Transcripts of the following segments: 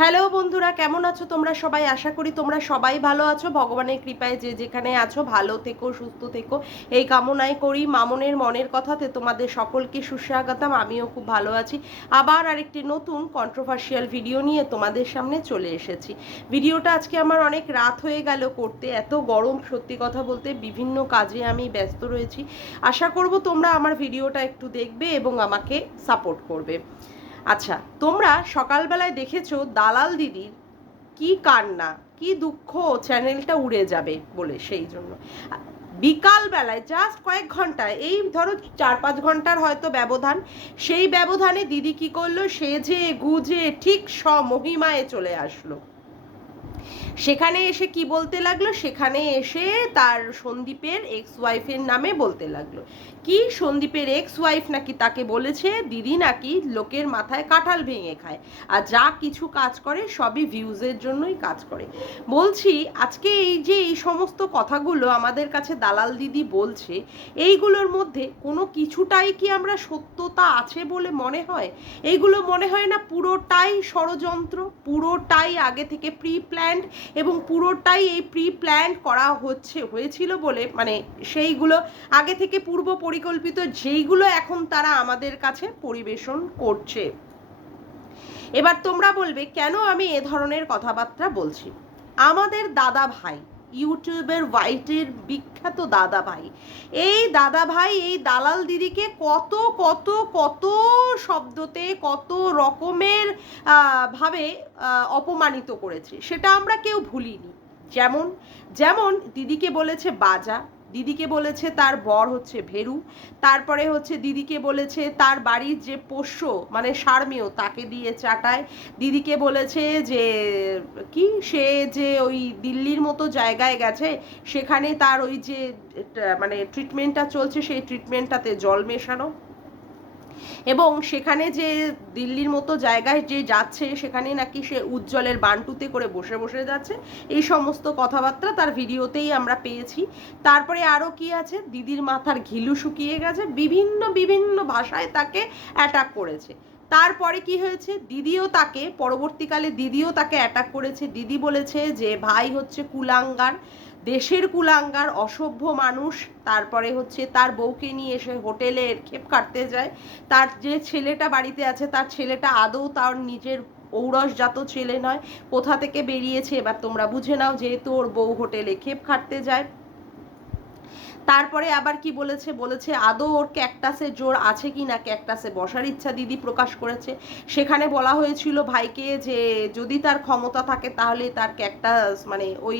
Hello বন্ধুরা, কেমন আছো তোমরা সবাই? আশা করি তোমরা সবাই ভালো আছো। ভগবানের কৃপায় যে যেখানে আছো ভালো থেকো, সুস্থ থেকো, এই কামনাই করি। মামনের মনের কথাতে তোমাদের সকলকে সুস্বাগতম। আমিও খুব ভালো আছি। আবার আরেকটি নতুন কন্ট্রোভার্সিয়াল ভিডিও নিয়ে তোমাদের সামনে চলে এসেছি। ভিডিওটা আজকে আমার অনেক রাত হয়ে গেল করতে, এত গরম। সত্যি কথা বলতে বিভিন্ন কাজে আমি ব্যস্ত রয়েছি। আশা করব তোমরা আমার ভিডিওটা একটু দেখবে এবং আমাকে সাপোর্ট করবে। আচ্ছা, তোমরা সকালবেলায় দেখেছো দালাল দিদির কি কান্না, কি দুঃখ, চ্যানেলটা উড়ে যাবে বলে। সেই জন্য বিকাল বেলায় জাস্ট কয়েক ঘন্টায়, এই ধরো 4-5 ঘন্টার হয়তো ব্যবধান, সেই ব্যবধানে দিদি কি করলো, সেজে গুজে ঠিক স্বমহিমায় চলে আসলো। সেখানে এসে কি বলতে লাগলো, সেখানে এসে তার সন্দীপের এক্স ওয়াইফের নামে বলতে লাগলো। কি সন্দীপের এক্স ওয়াইফ নাকি তাকে বলেছে দিদি নাকি লোকের মাথায় কাঁঠাল ভেঙে খায়, আর যা কিছু কাজ করে সবই ভিউজের জন্যই কাজ করে। বলছি আজকে এই যে এই সমস্ত কথাগুলো আমাদের কাছে দালাল দিদি বলছে, এইগুলোর মধ্যে কোনো কিছুটাই কি আমরা সত্যতা আছে বলে মনে হয়? এইগুলো মনে হয় না পুরোটাই ষড়যন্ত্র, পুরোটাই আগে থেকে প্রি প্ল্যান্ড, এবং পুরোটাই এই প্রি প্ল্যান করা হয়েছিল বলে, মানে সেইগুলো আগে থেকে পূর্ব পরিকল্পিত, যেইগুলো এখন তারা আমাদের কাছে পরিবেশন করছে। এবার তোমরা বলবে কেন আমি এ ধরনের কথাবার্তা বলছি। আমাদের দাদা ভাই, ইউটিউবের হোয়াইটের বিখ্যাত দাদা ভাই, এই দাদা ভাই এই দালাল দিদিকে কত কত কত শব্দতে, কত রকমের ভাবে অপমানিত করেছে, সেটা আমরা কেউ ভুলিনি। যেমন যেমন দিদিকে বলেছে বাজা, দিদিকে বলেছে তার বর হচ্ছে ভেরু, তারপরে হচ্ছে দিদিকে বলেছে তার বাড়ির যে পোষ্য মানে সারমেয় তাকে দিয়ে চাটায়, দিদিকে বলেছে যে কি সে যে ওই দিল্লির মতো জায়গায় গেছে, সেখানে তার ওই যে মানে ট্রিটমেন্টটা চলছে সেই ট্রিটমেন্টটাতে জল মেশানো, এবং সেখানে যে দিল্লির মতো জায়গায় যে যাচ্ছে সেখানে নাকি সে উজ্জ্বলের বান্টুতে করে বসে বসে যাচ্ছে। এই সমস্ত কথাবার্তা তার ভিডিওতেই আমরা পেয়েছি। তারপরে আরও কি আছে, দিদির মাথার ঘিলু শুকিয়ে গেছে, বিভিন্ন বিভিন্ন ভাষায় তাকে অ্যাটাক করেছে। তারপরে কি হয়েছে, দিদিও তাকে পরবর্তীকালে দিদিও তাকে অ্যাটাক করেছে। দিদি বলেছে যে ভাই হচ্ছে কুলাঙ্গার, দেশের কুলাঙ্গার, অসভ্য মানুষ। তারপরে হচ্ছে তার বউকে নিয়ে এসে হোটেলে খেপ কাটতে যায়। তার যে ছেলেটা বাড়িতে আছে তার ছেলেটা আদৌ তার নিজের ঔরসজাত ছেলে নয়, কোথা থেকে বেরিয়েছে এবার তোমরা বুঝে নাও, যেহেতু ওর বউ হোটেলে খেপ খাটতে যায়। তারপরে আবার কি বলেছে, বলেছে আদৌ ওর ক্যাকটাসে জোর আছে কি না, ক্যাকটাসে বসার ইচ্ছা দিদি প্রকাশ করেছে। সেখানে বলা হয়েছিল ভাইকে যে যদি তার ক্ষমতা থাকে তাহলে তার ক্যাকটাস মানে ওই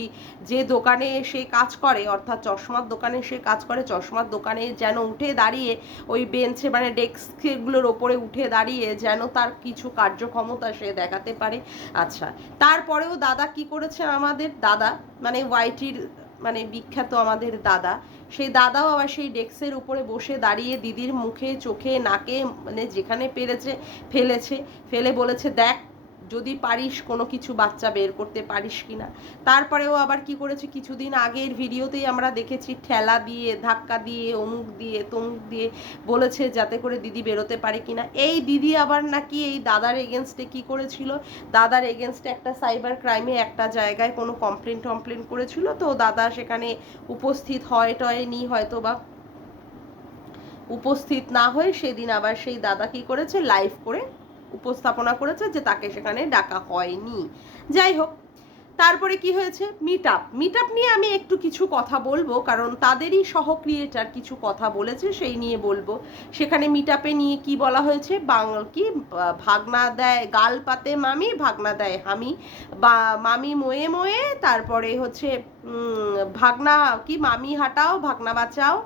যে দোকানে সে কাজ করে, অর্থাৎ চশমার দোকানে সে কাজ করে, চশমার দোকানে যেন উঠে দাঁড়িয়ে ওই বেঞ্চে মানে ডেস্কগুলোর ওপরে উঠে দাঁড়িয়ে যেন তার কিছু কার্যক্ষমতা সে দেখাতে পারে। আচ্ছা, তারপরেও দাদা কি করেছে, আমাদের দাদা মানে ওয়াইটির মানে বিখ্যাত আমাদের দাদা, সেই দাদাও আবার সেই ডেস্কের উপরে বসে দাঁড়িয়ে দিদির মুখে চোখে নাকে মানে যেখানে পেরেছে ফেলেছে, ফেলে বলেছে দেখ যদি পারিস কোনো কিছু বাচ্চা বের করতে পারিস কিনা। তারপরেও আবার কি করেছে, কিছুদিন আগের ভিডিওতেই আমরা দেখেছি ঠেলা দিয়ে, ধাক্কা দিয়ে, অমুক দিয়ে, তমুক দিয়ে বলেছে যাতে করে দিদি বেরোতে পারে কিনা। এই দিদি আবার নাকি এই দাদার এগেনস্টে কি করেছিল, দাদার এগেনস্টে একটা সাইবার ক্রাইমে একটা জায়গায় কোনো কমপ্লেন করেছিল, তো দাদা সেখানে উপস্থিত হয়নি হয়তো, বা উপস্থিত না হয়ে সেদিন আবার সেই দাদা কি করেছে, লাইভ করে উপস্থাপনা করেছে যে তাকে সেখানে ডাকা হয়নি। যাই হোক, তারপরে কি হয়েছে, মিট আপ নিয়ে আমি একটু কিছু কথা বলবো, কারণ তাদেরই সহ ক্রিয়েটার কিছু কথা বলেছে সেই নিয়ে বলবো। সেখানে মিট আপে নিয়ে কি বলা হয়েছে, কি ভাগনা দেয় গাল পাতে মামি, ভাগনা দেয় হামি, বা মামি মোয়ে মোয়ে, তারপরে হচ্ছে ভাগনা কি মামি হাঁটাও ভাগনা বাঁচাও,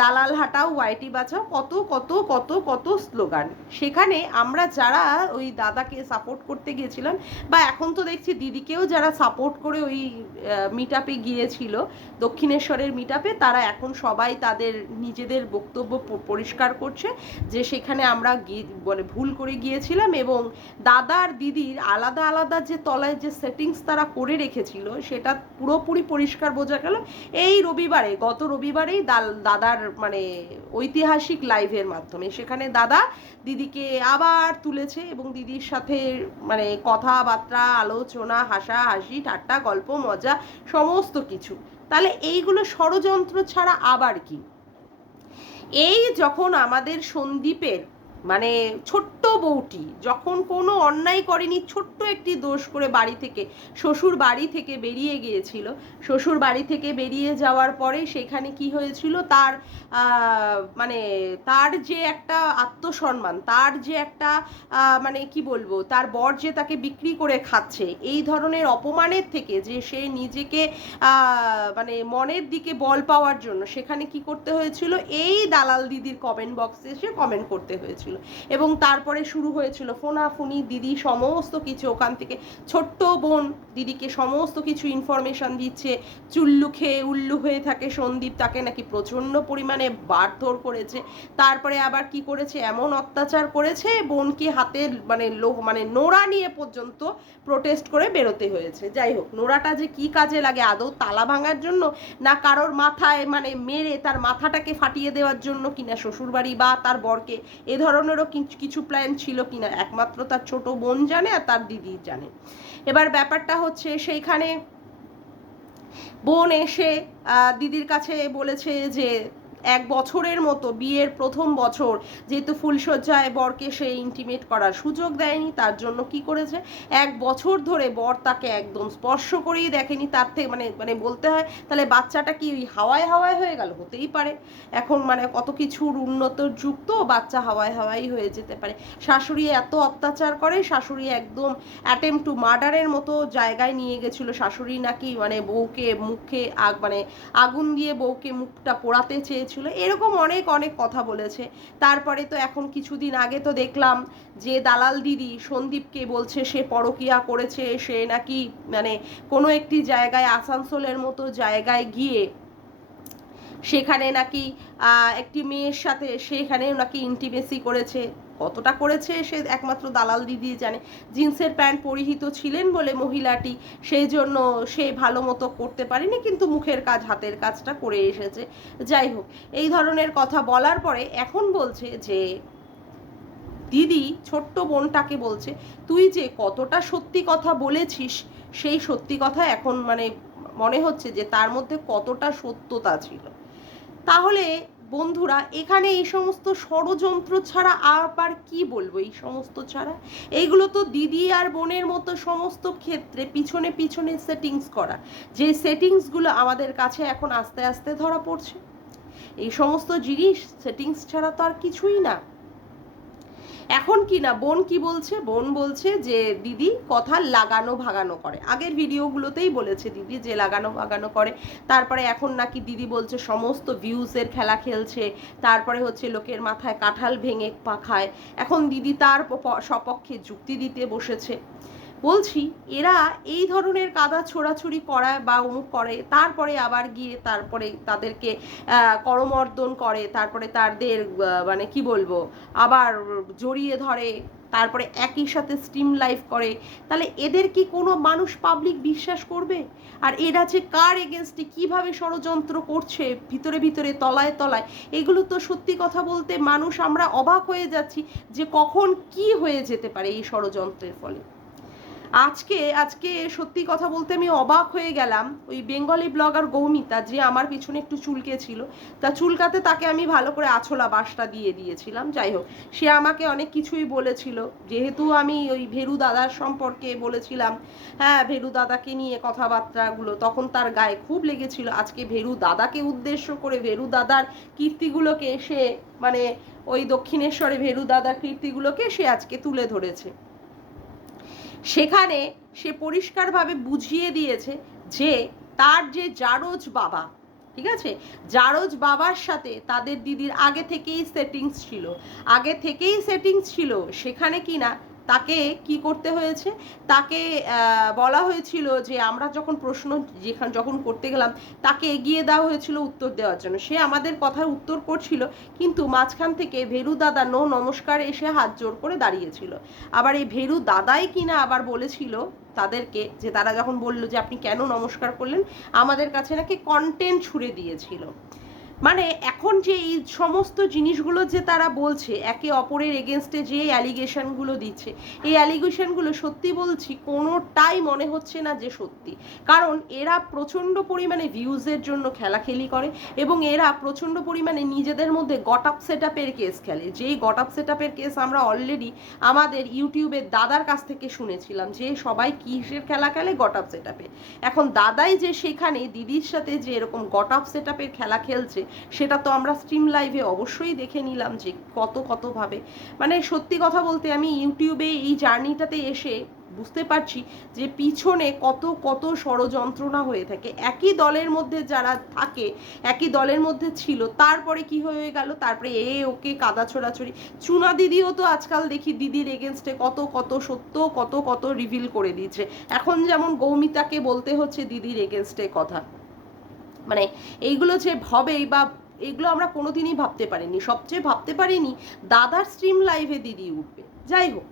দালাল হাঁটাও ওয়াইটি বাঁচাও, কত কত কত কত স্লোগান। সেখানে আমরা যারা ওই দাদাকে সাপোর্ট করতে গিয়েছিলাম, বা এখন তো দেখছি দিদিকেও যারা সাপোর্ট করে ওই মিট আপে গিয়েছিল, দক্ষিণেশ্বরের মিট আপে, তারা এখন সবাই তাদের নিজেদের বক্তব্য পরিষ্কার করছে যে সেখানে আমরা বলে ভুল করে গিয়েছিলাম, এবং দাদা আর দিদির আলাদা আলাদা যে তলায় যে সেটিংস তারা করে রেখেছিল সেটা পুরোপুরি পরিষ্কার বোঝা গেল এই রবিবারে, গত রবিবারেই দাদার মানে ঐতিহাসিক লাইভের মাধ্যমে। সেখানে দাদা দিদিকে আবার তুলেছে এবং দিদির সাথে মানে কথাবার্তা, আলোচনা, হাসাহাসি, ঠাট্টা, গল্প, মজা সমস্ত কিছু। তাহলে এইগুলো ষড়যন্ত্র ছাড়া আবার কি? এই যখন আমাদের সন্দীপের মানে ছোট্ট বউটি যখন কোনো অন্যায় করেনি, ছোট্ট একটি দোষ করে বাড়ি থেকে, শ্বশুর বাড়ি থেকে বেরিয়ে গিয়েছিল, শ্বশুর বাড়ি থেকে বেরিয়ে যাওয়ার পরে সেখানে কি হয়েছিল, তার মানে তার যে একটা আত্মসম্মান, তার যে একটা মানে কি বলবো, তার বর যে তাকে বিক্রি করে খাচ্ছে, এই ধরনের অপমানের থেকে যে সে নিজেকে মানে মনের দিকে বল পাওয়ার জন্য সেখানে কি করতে হয়েছিল, এই দালাল দিদির কমেন্ট বক্সে এসে কমেন্ট করতে হয়েছিল। এবং তারপরে শুরু হয়েছিল ফোনাফুনি, দিদি সমস্ত কিছু ওখান থেকে, ছোট্ট বোন দিদিকে সমস্ত কিছু ইনফরমেশন দিচ্ছে, চুল্লু খেয়ে উল্লু হয়ে থাকে সন্দীপ, তাকে নাকি প্রচণ্ড পরিমাণে মারধর করেছে, তারপরে আবার কি করেছে, এমন অত্যাচার করেছে বোনকে হাতে মানে নোড়া নিয়ে পর্যন্ত প্রোটেস্ট করে বেরোতে হয়েছে। যাই হোক, নোড়াটা যে কি কাজে লাগে, আদৌ তালা ভাঙার জন্য না কারোর মাথায় মানে মেরে তার মাথাটাকে ফাটিয়ে দেওয়ার জন্য কিনা, শ্বশুরবাড়ি বা তার বরকে এ ধরনেরও কিছু প্ল্যান ছিল কিনা, একমাত্র তার ছোট বোন জানে আর তার দিদি জানে। এবার ব্যাপারটা হচ্ছে সেইখানে বোন এসে দিদির কাছে বলেছে যে 1 বছরের মতো, বিয়ের প্রথম বছর যেহেতু ফুলশয্যায় বরকে সে ইন্টিমেট করার সুযোগ দেয়নি, তার জন্য কি করেছে, 1 বছর ধরে বর তাকে একদম স্পর্শ করেই দেখেনি। তার থেকে মানে বলতে হয় তাহলে বাচ্চাটা কি ওই হাওয়ায় হাওয়ায় হয়ে গেল? হতেই পারে, এখন মানে কত কিছুর উন্নত যুগ, তো বাচ্চা হাওয়ায় হাওয়াই হয়ে যেতে পারে। শাশুড়ি এত অত্যাচার করে, শাশুড়ি একদম অ্যাটেম্প টু মার্ডারের মতো জায়গায় নিয়ে গেছিল। শাশুড়ি নাকি মানে বউকে মুখে মানে আগুন দিয়ে বউকে মুখটা পোড়াতে চেয়েছিল, এরকম অনেক অনেক কথা বলেছে। তারপরে তো এখন কিছুদিন আগে তো দেখলাম যে দালাল দিদি সন্দীপকে বলছে সে পরকিয়া করেছে, সে নাকি মানে কোনো একটি জায়গায়, আসানসোলের মতো জায়গায় গিয়ে সেখানে নাকি একটি মেয়ের সাথে সেখানেও নাকি ইন্টিমেসি করেছে। কতটা করেছে সে একমাত্র দালাল দিদি জানে। জিন্সের প্যান্ট পরিহিত ছিলেন বলে মহিলাটি, সেই জন্য সে ভালো মতো করতে পারেনি, কিন্তু মুখের কাজ, হাতের কাজটা করে এসেছে। যাই হোক, এই ধরনের কথা বলার পরে এখন বলছে যে দিদি ছোট্ট বোনটাকে বলছে, তুই যে কতটা সত্যি কথা বলেছিস, সেই সত্যি কথা এখন মানে মনে হচ্ছে যে তার মধ্যে কতটা সত্যতা ছিল। তাহলে বন্ধুরা, এখানে এই সমস্ত ষড়যন্ত্র ছাড়া আবার কি বলবো, এই সমস্ত ছাড়া এইগুলো তো দিদি আর বোনের মতো সমস্ত ক্ষেত্রে পিছনে পিছনে সেটিংস করা, যে সেটিংসগুলো আমাদের কাছে এখন আস্তে আস্তে ধরা পড়ছে। এই সমস্ত জিনিস সেটিংস ছাড়া তো আর কিছুই না। এখন কি না, বোন কি বলছে, বোন বলছে যে দিদি কথা লাগানো ভাগানো করে, আগের ভিডিওগুলোতেই বলেছে দিদি যে লাগানো ভাগানো করে। তারপরে এখন নাকি দিদি বলছে সমস্ত ভিউজের খেলা খেলছে, তারপরে হচ্ছে লোকের মাথায় কাঁঠাল ভেঙে পাখায়। এখন দিদি তার সপক্ষে যুক্তি দিতে বসেছে। বলছি, এরা এই ধরনের কাদা ছোড়াছুড়ি করায় বা অমুক করে, তারপরে আবার গিয়ে তারপরে তাদেরকে করমর্দন করে, তারপরে তাদের মানে কি বলবো আবার জড়িয়ে ধরে, তারপরে একই সাথে স্ট্রিম লাইভ করে। তাহলে এদের কি কোনো মানুষ পাবলিক বিশ্বাস করবে? আর এরা যে কার এগেনস্টে কীভাবে ষড়যন্ত্র করছে ভিতরে ভিতরে, তলায় তলায়, এগুলো তো সত্যি কথা বলতে মানুষ আমরা অবাক হয়ে যাচ্ছি যে কখন কি হয়ে যেতে পারে এই ষড়যন্ত্রের ফলে। আজকে সত্যি কথা বলতে আমি অবাক হয়ে গেলাম। ওই বেঙ্গলি ব্লগার গৌমিতা, যে আমার পিছনে একটু চুলকেছিল, তা চুলকাতে তাকে আমি ভালো করে আছলা বাসটা দিয়ে দিয়েছিলাম। যাই হোক, সে আমাকে অনেক কিছুই বলেছিল, যেহেতু আমি ওই ভেরু দাদার সম্পর্কে বলেছিলাম, হ্যাঁ ভেরু দাদাকে নিয়ে কথাবার্তাগুলো, তখন তার গায়ে খুব লেগেছিল। আজকে ভেরু দাদাকে উদ্দেশ্য করে ভেরু দাদার কীর্তিগুলোকে সে মানে ওই দক্ষিণেশ্বরে ভেরু দাদার কীর্তিগুলোকে সে আজকে তুলে ধরেছে। সেখানে সে পরিষ্কারভাবে বুঝিয়ে দিয়েছে যে তার যে জারজ বাবা, ঠিক আছে, জারজ বাবার সাথে তাদের দিদির আগে থেকেই সেটিংস ছিল। সেখানে কি না তাকে কি করতে হয়েছে, তাকে বলা হয়েছিল যে আমরা যখন প্রশ্ন যখন করতে গেলাম, তাকে এগিয়ে দেওয়া হয়েছিল উত্তর দেওয়ার জন্য। সে আমাদের কথার উত্তর করছিল, কিন্তু মাঝখান থেকে ভেরু দাদা নো নমস্কার এসে হাত জোর করে দাঁড়িয়েছিল। আবার এই ভেরু দাদাই কিনা আবার বলেছিল তাদেরকে, যে তারা যখন বলল যে আপনি কেন নমস্কার করলেন, আমাদের কাছে নাকি কন্টেন্ট ছুড়ে দিয়েছিল। মানে এখন যে এই সমস্ত জিনিসগুলো যে তারা বলছে, একে অপরের এগেনস্টে যে অ্যালিগেশনগুলো দিচ্ছে, এই অ্যালিগেশনগুলো সত্যি বলছি কোনোটাই মনে হচ্ছে না যে সত্যি। কারণ এরা প্রচণ্ড পরিমাণে ভিউজের জন্য খেলাখেলি করে এবং এরা প্রচণ্ড পরিমাণে নিজেদের মধ্যে গট আপ সেট আপের কেস খেলে। যেই গট আপ সেট আপের কেস আমরা অলরেডি আমাদের ইউটিউবের দাদার কাছ থেকে শুনেছিলাম যে সবাই কিসের খেলা খেলে, গট আপ সেট আপে। এখন দাদাই যে সেখানে দিদির সাথে যে এরকম গট আপ সেট আপের খেলা খেলছে, সেটা তো আমরা স্ট্রিম লাইভে অবশ্যই দেখে নিলাম যে কতভাবে। মানে সত্যি কথা বলতে আমি ইউটিউবে এই জার্নিটাতে এসে বুঝতে পারছি যে পিছনে কত ষড়যন্ত্রণা হয়ে থাকে। একই দলের মধ্যে যারা থাকে, একই দলের মধ্যে ছিল, তারপরে কি হয়ে গেল, তারপরে ওকে কাদা ছোড়াছড়ি। চুনা দিদিও তো আজকাল দেখি দিদির এগেনস্টে কত সত্য কত রিভিল করে দিচ্ছে। এখন যেমন গৌমিতাকে বলতে হচ্ছে দিদির এগেনস্টে কথা। মানে এইগুলো যে হবেই বা এগুলো আমরা কোনোদিনই ভাবতে পারিনি। সবচেয়ে ভাবতে পারিনি দাদার স্ট্রিম লাইভে দিদি উঠবে। যাই হোক,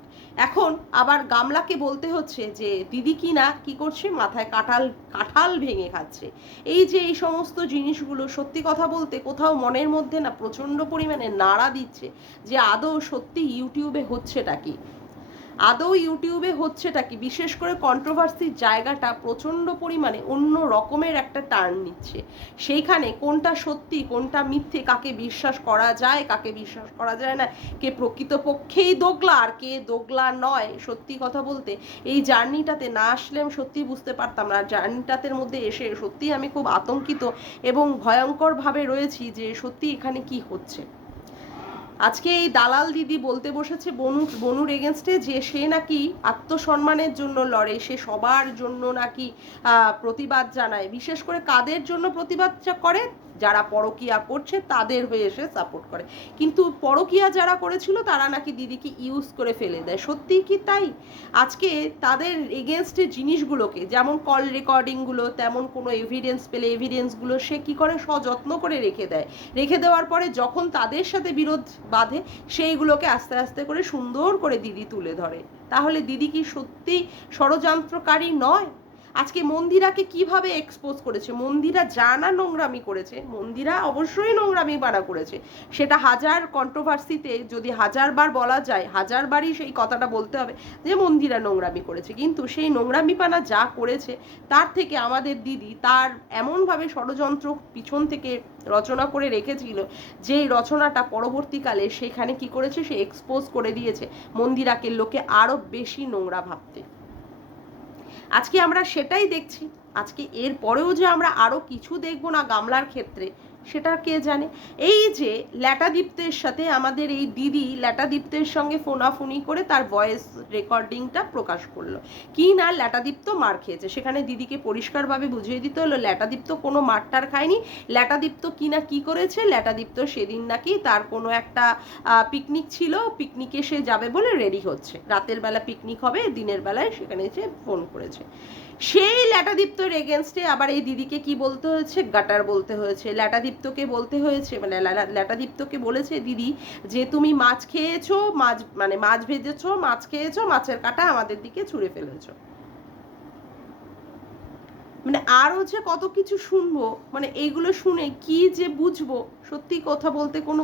এখন আবার গামলাকে বলতে হচ্ছে যে দিদি কি না কি করছে, মাথায় কাঁঠাল ভেঙে খাচ্ছে। এই যে এই সমস্ত জিনিসগুলো সত্যি কথা বলতে কোথাও মনের মধ্যে না প্রচণ্ড পরিমাণে নাড়া দিচ্ছে যে আদৌ সত্যি ইউটিউবে হচ্ছেটা কি, আদৌ ইউটিউবে হচ্ছেটা কি। বিশেষ করে কন্ট্রোভার্সির জায়গাটা প্রচণ্ড পরিমাণে অন্য রকমের একটা টার্ন নিচ্ছে। সেইখানে কোনটা সত্যি কোনটা মিথ্যে, কাকে বিশ্বাস করা যায় কাকে বিশ্বাস করা যায় না, কে প্রকৃতপক্ষেই দোগলা আর কে দোগলা নয়, সত্যি কথা বলতে এই জার্নিটাতে না আসলে আমি সত্যি বুঝতে পারতাম না। জার্নিটাতের মধ্যে এসে সত্যি আমি খুব আতঙ্কিত এবং ভয়ঙ্করভাবে রয়েছি যে সত্যি এখানে কি হচ্ছে। আজকে এই দালাল দিদি বলতে বসেছে বনুর এগেনস্টে যে সে নাকি আত্মসম্মানের জন্য লড়ে, সে সবার জন্য নাকি প্রতিবাদ জানায়। বিশেষ করে কাদের জন্য প্রতিবাদ করে, যারা পরকিয়া করছে তাদের হয়ে এসে সাপোর্ট করে। কিন্তু পরকিয়া যারা করেছিল তারা নাকি দিদিকে ইউজ করে ফেলে দেয়। সত্যি কি তাই? আজকে তাদের এগেনস্টের জিনিসগুলোকে, যেমন কল রেকর্ডিংগুলো, তেমন কোনো এভিডেন্স পেলে এভিডেন্সগুলো সে কি করে সযত্ন করে রেখে দেয়। রেখে দেওয়ার পরে যখন তাদের সাথে বিরোধ বাঁধে, সেইগুলোকে আস্তে আস্তে করে সুন্দর করে দিদি তুলে ধরে। তাহলে দিদি কি সত্যি ষড়যন্ত্রকারী নয়? আজকে মন্দিরাকে কিভাবে এক্সপোজ করেছে, মন্দিরা জানা নোংরামি করেছে, মন্দিরা অবশ্যই নোংরামি বাড়া করেছে। সেটা হাজার কন্ট্রোভার্সিতে যদি হাজারবার বলা যায়, হাজারবারই সেই কথাটা বলতে হবে যে মন্দিরা নোংরামি করেছে। কিন্তু সেই নোংরামি পানা যা করেছে তার থেকে আমাদের দিদি তার এমনভাবে ষড়যন্ত্র পিছন থেকে রচনা করে রেখেছিল, যেই রচনাটা পরবর্তীকালে সেখানে কি করেছে, সে এক্সপোজ করে দিয়েছে মন্দিরাকে লোকে আরো বেশি নোংরা ভাবতে। আজকে আমরা সেটাই দেখছি। আজকে এর পরেও যে আমরা আরো কিছু দেখব না গামলার ক্ষেত্রে, সেটা কে জানে। এই যে ল্যাটাদীপ্তের সাথে আমাদের এই দিদি ল্যাটাদীপ্তের সঙ্গে ফোনাফুনি করে তার ভয়েস রেকর্ডিংটা প্রকাশ করলো, কি না ল্যাটাদীপ্ত মার খেয়েছে। সেখানে দিদিকে পরিষ্কারভাবে বুঝিয়ে দিতে হলো ল্যাটাদীপ্ত কোনো মারটার খায়নি। ল্যাটাদীপ্ত কি না কি করেছে, ল্যাটাদীপ্ত সেদিন নাকি তার কোনো একটা পিকনিক ছিল, পিকনিকে সে যাবে বলে রেডি হচ্ছে, রাতের বেলা পিকনিক হবে, দিনের বেলায় সেখানে এসে ফোন করেছে। সেই ল্যাটাদীপ্তর এগেনস্টে আবার এই দিদিকে কি বলতে হয়েছে, গাটার বলতে হয়েছে। ল্যাটাদীপ্তকে বলতে হয়েছে, মানে ল্যাটাদীপ্তকে বলেছে দিদি যে তুমি মাছ খেয়েছো, মাছ ভেজেছো, মাছ খেয়েছো, মাছের কাঁটা আমাদের দিকে ছুঁড়ে ফেলেছো। মানে আরও যে কত কিছু শুনবো, মানে এইগুলো শুনে কি যে বুঝবো, সত্যি কথা বলতে কোনো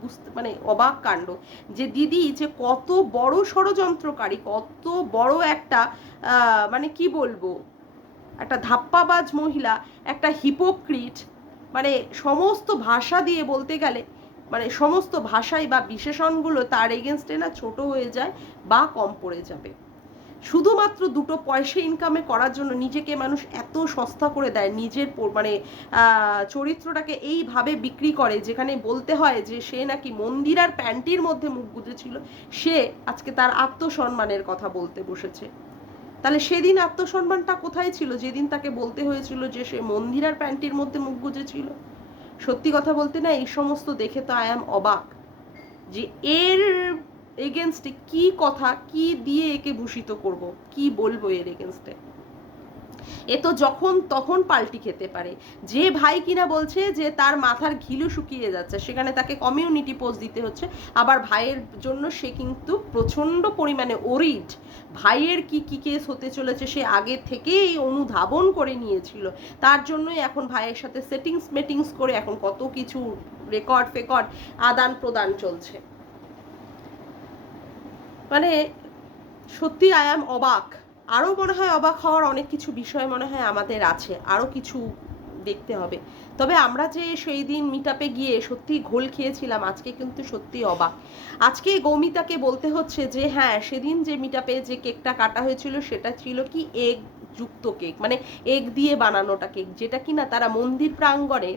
বুঝতে মানে অবাক কাণ্ড যে দিদি যে কত বড় ষড়যন্ত্রকারী, কত বড় একটা মানে কি বলবো, একটা ধাপ্পাবাজ মহিলা, একটা হিপোক্রিট। মানে সমস্ত ভাষা দিয়ে বলতে গেলে, মানে সমস্ত ভাষাই বা বিশেষণগুলো তার এগেনস্টে না ছোট হয়ে যায় বা কম পড়ে যাবে। শুধুমাত্র দুটো পয়সা ইনকামে করার জন্য নিজেকে মানুষ এত সস্তা করে দেয়, নিজের মানে চরিত্রটাকে এইভাবে বিক্রি করে, যেখানে বলতে হয় যে সে নাকি মন্দিরার প্যান্টির মধ্যে মুখ গুজেছিল, সে আজকে তার আত্মসম্মানের কথা বলতে বসেছে। তাহলে সেদিন আত্মসম্মানটা কোথায় ছিল, যেদিন তাকে বলতে হয়েছিল যে সে মন্দিরার প্যান্টির মধ্যে মুখ গুজেছিল? সত্যি কথা বলতে না এই সমস্ত দেখে তো আই অ্যাম অবাক যে এর এগেনস্টে কি কথা, কি দিয়ে একে ভূষিত করব, কি বলবো এর এগেনস্টে। এ তো যখন তখন পাল্টি খেতে পারে। যে ভাই কিনা বলছে যে তার মাথার ঘিলু শুকিয়ে যাচ্ছে, সেখানে তাকে কমিউনিটি পোস্ট দিতে হচ্ছে, আবার ভাইয়ের জন্য সে কিন্তু প্রচণ্ড পরিমাণে ওরিড। ভাইয়ের কি কি কেস হতে চলেছে সে আগে থেকেই অনুধাবন করে নিয়েছিল, তার জন্যই এখন ভাইয়ের সাথে সেটিংস মেটিংস করে এখন কত কিছু রেকর্ড ফেকর্ড আদান প্রদান চলছে। মানে সত্যি আই অ্যাম অবাক। আরও মনে হয় অবাক হওয়ার অনেক কিছু বিষয় মনে হয় আমাদের আছে, আরও কিছু দেখতে হবে। তবে আমরা যে সেই দিন মিটআপে গিয়ে সত্যি ঘোল খেয়েছিলাম, আজকে কিন্তু সত্যি অবাক। আজকে গৌমিতাকে বলতে হচ্ছে যে হ্যাঁ, সেদিন যে মিটআপে যে কেকটা কাটা হয়েছিল সেটা ছিল কি এগ যুক্ত কেক, মানে এগ দিয়ে বানানোটা কেক, যেটা কিনা তারা মন্দির প্রাঙ্গণে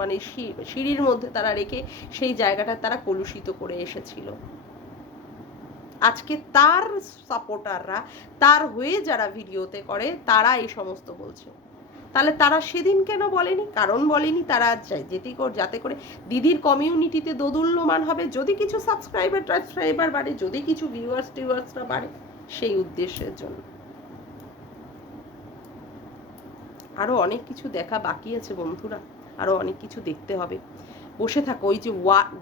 মানে সিঁড়ির মধ্যে তারা রেখে সেই জায়গাটা তারা কলুষিত করে এসেছিল। আজকে তার সাপোর্টাররা, তার হয়ে যারা ভিডিওতে করে, তারা এই সমস্ত বলছে। তাহলে তারা সেদিন কেন বলেনি? কারণ বলেনি তারা যাতে করে দিদির কমিউনিটিতে দোদুল্যমান হবে, যদি কিছু সাবস্ক্রাইবার বাড়ে, যদি কিছু টিউয়ার্সরা বাড়ে, সেই উদ্দেশ্যের জন্য। আরো অনেক কিছু দেখা বাকি আছে বন্ধুরা, আরো অনেক কিছু দেখতে হবে। বসে থাকো, ওই যে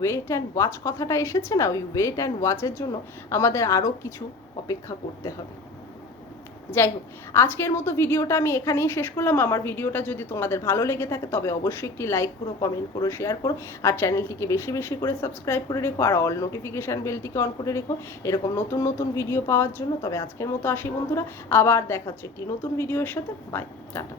ওয়েট অ্যান্ড ওয়াচ কথাটা এসেছে না, ওই ওয়েট অ্যান্ড ওয়াচের জন্য আমাদের আরও কিছু অপেক্ষা করতে হবে। যাই হোক, আজকের মতো ভিডিওটা আমি এখানেই শেষ করলাম। আমার ভিডিওটা যদি তোমাদের ভালো লেগে থাকে তবে অবশ্যই একটি লাইক করো, কমেন্ট করো, শেয়ার করো, আর চ্যানেলটিকে বেশি বেশি করে সাবস্ক্রাইব করে রেখো, আর অল নোটিফিকেশান বেলটিকে অন করে রেখো এরকম নতুন নতুন ভিডিও পাওয়ার জন্য। তবে আজকের মতো আসি বন্ধুরা, আবার দেখা হচ্ছে একটি নতুন ভিডিওর সাথে। Bye, tata.